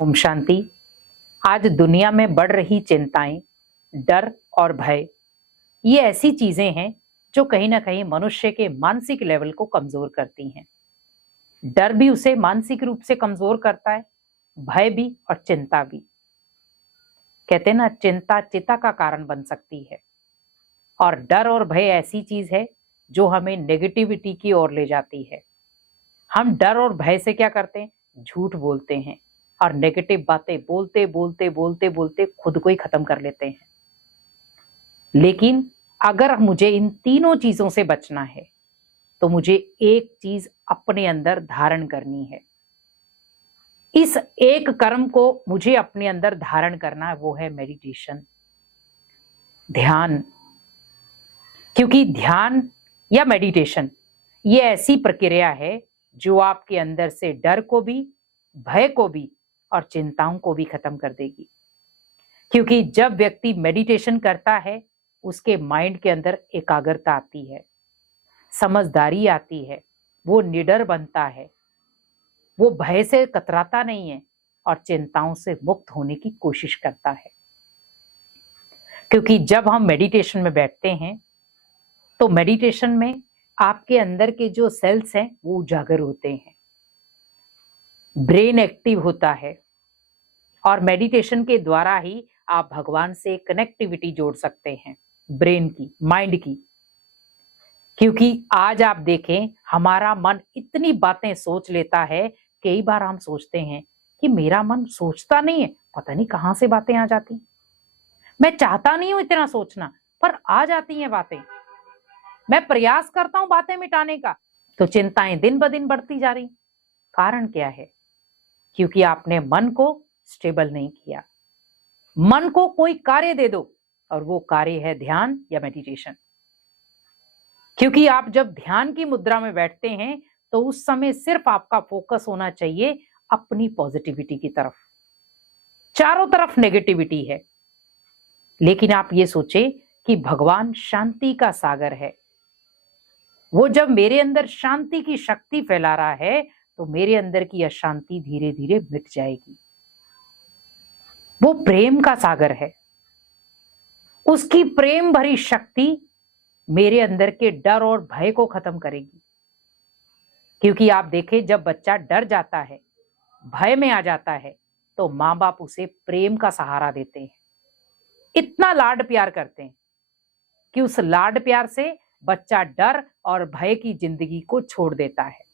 ओम शांति। आज दुनिया में बढ़ रही चिंताएं, डर और भय, ये ऐसी चीजें हैं जो कहीं ना कहीं मनुष्य के मानसिक लेवल को कमजोर करती हैं। डर भी उसे मानसिक रूप से कमजोर करता है, भय भी और चिंता भी। कहते हैं ना, चिंता चिता का कारण बन सकती है और डर और भय ऐसी चीज है जो हमें नेगेटिविटी की ओर ले जाती है। हम डर और भय से क्या करते हैं? झूठ बोलते हैं और नेगेटिव बातें बोलते बोलते बोलते बोलते खुद को ही खत्म कर लेते हैं। लेकिन अगर मुझे इन तीनों चीजों से बचना है तो मुझे एक चीज अपने अंदर धारण करनी है। इस एक कर्म को मुझे अपने अंदर धारण करना है, वो है मेडिटेशन, ध्यान। क्योंकि ध्यान या मेडिटेशन ये ऐसी प्रक्रिया है जो आपके अंदर से डर को भी, भय को भी और चिंताओं को भी खत्म कर देगी। क्योंकि जब व्यक्ति मेडिटेशन करता है उसके माइंड के अंदर एकाग्रता आती है, समझदारी आती है, वो निडर बनता है, वो भय से कतराता नहीं है और चिंताओं से मुक्त होने की कोशिश करता है। क्योंकि जब हम मेडिटेशन में बैठते हैं तो मेडिटेशन में आपके अंदर के जो सेल्स हैं वो उजागर होते हैं, ब्रेन एक्टिव होता है और मेडिटेशन के द्वारा ही आप भगवान से कनेक्टिविटी जोड़ सकते हैं, ब्रेन की, माइंड की। क्योंकि आज आप देखें, हमारा मन इतनी बातें सोच लेता है। कई बार हम सोचते हैं कि मेरा मन सोचता नहीं है, पता नहीं कहां से बातें आ जाती। मैं चाहता नहीं हूं इतना सोचना, पर आ जाती हैं बातें। मैं प्रयास करता हूं बातें मिटाने का, तो चिंताएं दिन ब दिन बढ़ती जा रही। कारण क्या है? क्योंकि आपने मन को स्टेबल नहीं किया। मन को कोई कार्य दे दो और वो कार्य है ध्यान या मेडिटेशन। क्योंकि आप जब ध्यान की मुद्रा में बैठते हैं तो उस समय सिर्फ आपका फोकस होना चाहिए अपनी पॉजिटिविटी की तरफ। चारों तरफ नेगेटिविटी है, लेकिन आप ये सोचे कि भगवान शांति का सागर है। वो जब मेरे अंदर शांति की शक्ति फैला रहा है तो मेरे अंदर की अशांति धीरे धीरे मिट जाएगी। वो प्रेम का सागर है, उसकी प्रेम भरी शक्ति मेरे अंदर के डर और भय को खत्म करेगी। क्योंकि आप देखें, जब बच्चा डर जाता है, भय में आ जाता है, तो माँ बाप उसे प्रेम का सहारा देते हैं, इतना लाड प्यार करते हैं कि उस लाड प्यार से बच्चा डर और भय की जिंदगी को छोड़ देता है।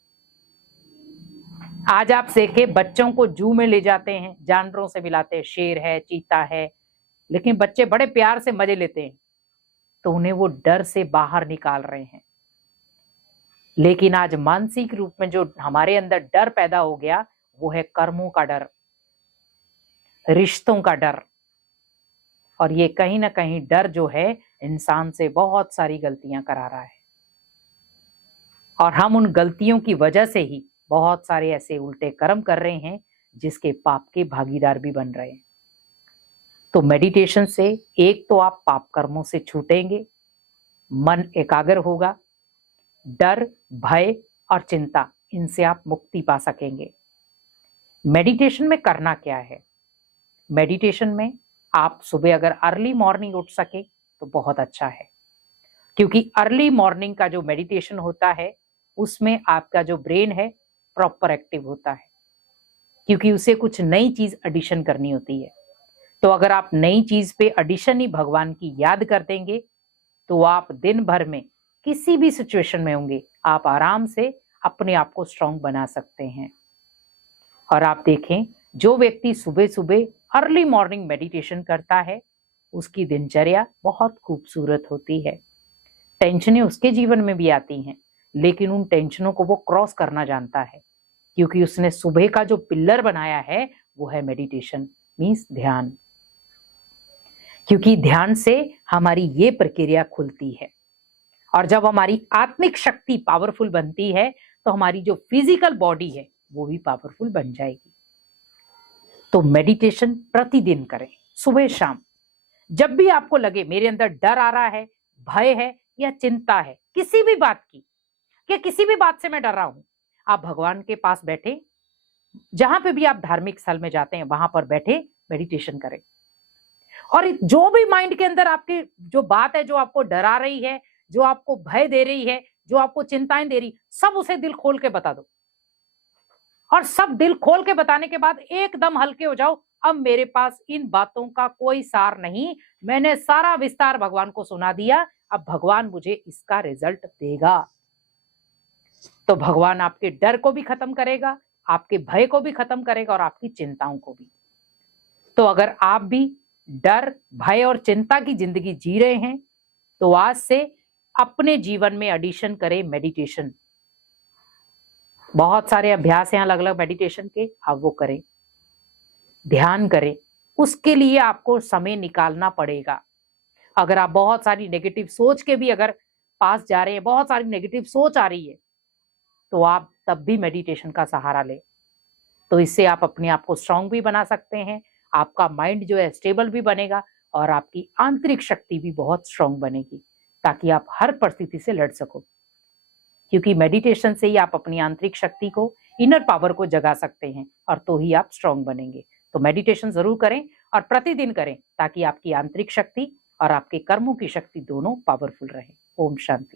आज आप देखें, बच्चों को जू में ले जाते हैं, जानवरों से मिलाते हैं, शेर है, चीता है, लेकिन बच्चे बड़े प्यार से मजे लेते हैं, तो उन्हें वो डर से बाहर निकाल रहे हैं। लेकिन आज मानसिक रूप में जो हमारे अंदर डर पैदा हो गया वो है कर्मों का डर, रिश्तों का डर। और ये कहीं ना कहीं डर जो है इंसान से बहुत सारी गलतियां करा रहा है और हम उन गलतियों की वजह से ही बहुत सारे ऐसे उल्टे कर्म कर रहे हैं जिसके पाप के भागीदार भी बन रहे हैं। तो मेडिटेशन से एक तो आप पाप कर्मों से छूटेंगे, मन एकाग्र होगा, डर, भय और चिंता, इनसे आप मुक्ति पा सकेंगे। मेडिटेशन में करना क्या है? मेडिटेशन में आप सुबह अगर अर्ली मॉर्निंग उठ सके तो बहुत अच्छा है। क्योंकि अर्ली मॉर्निंग का जो मेडिटेशन होता है उसमें आपका जो ब्रेन है प्रॉपर एक्टिव होता है, क्योंकि उसे कुछ नई चीज एडिशन करनी होती है। तो अगर आप नई चीज पे एडिशन ही भगवान की याद कर देंगे तो आप दिन भर में किसी भी सिचुएशन में होंगे, आप आराम से अपने आप को स्ट्रांग बना सकते हैं। और आप देखें, जो व्यक्ति सुबह सुबह अर्ली मॉर्निंग मेडिटेशन करता है उसकी दिनचर्या बहुत खूबसूरत होती है। टेंशनें उसके जीवन में भी आती हैं, लेकिन उन टेंशनों को वो क्रॉस करना जानता है, क्योंकि उसने सुबह का जो पिलर बनाया है वो है मेडिटेशन, मीन्स ध्यान। क्योंकि ध्यान से हमारी ये प्रक्रिया खुलती है और जब हमारी आत्मिक शक्ति पावरफुल बनती है तो हमारी जो फिजिकल बॉडी है वो भी पावरफुल बन जाएगी। तो मेडिटेशन प्रतिदिन करें, सुबह शाम। जब भी आपको लगे मेरे अंदर डर आ रहा है, भय है या चिंता है किसी भी बात की, कि किसी भी बात से मैं डर रहा हूं, आप भगवान के पास बैठे, जहां पे भी आप धार्मिक स्थल में जाते हैं वहां पर बैठे मेडिटेशन करें। और जो भी माइंड के अंदर आपकी जो बात है, जो आपको डरा रही है, जो आपको भय दे रही है, जो आपको चिंताएं दे रही, सब उसे दिल खोल के बता दो। और सब दिल खोल के बताने के बाद एकदम हल्के हो जाओ। अब मेरे पास इन बातों का कोई सार नहीं, मैंने सारा विस्तार भगवान को सुना दिया, अब भगवान मुझे इसका रिजल्ट देगा। तो भगवान आपके डर को भी खत्म करेगा, आपके भय को भी खत्म करेगा और आपकी चिंताओं को भी। तो अगर आप भी डर, भय और चिंता की जिंदगी जी रहे हैं तो आज से अपने जीवन में एडिशन करें मेडिटेशन। बहुत सारे अभ्यास हैं अलग अलग मेडिटेशन के, आप वो करें, ध्यान करें। उसके लिए आपको समय निकालना पड़ेगा। अगर आप बहुत सारी नेगेटिव सोच के भी अगर पास जा रहे हैं, बहुत सारी नेगेटिव सोच आ रही है, तो आप तब भी मेडिटेशन का सहारा लें। तो इससे आप अपने आप को स्ट्रांग भी बना सकते हैं, आपका माइंड जो है स्टेबल भी बनेगा और आपकी आंतरिक शक्ति भी बहुत स्ट्रांग बनेगी, ताकि आप हर परिस्थिति से लड़ सको। क्योंकि मेडिटेशन से ही आप अपनी आंतरिक शक्ति को, इनर पावर को जगा सकते हैं और तो ही आप स्ट्रांग बनेंगे। तो मेडिटेशन जरूर करें और प्रतिदिन करें, ताकि आपकी आंतरिक शक्ति और आपके कर्मों की शक्ति दोनों पावरफुल रहे। ओम शांति।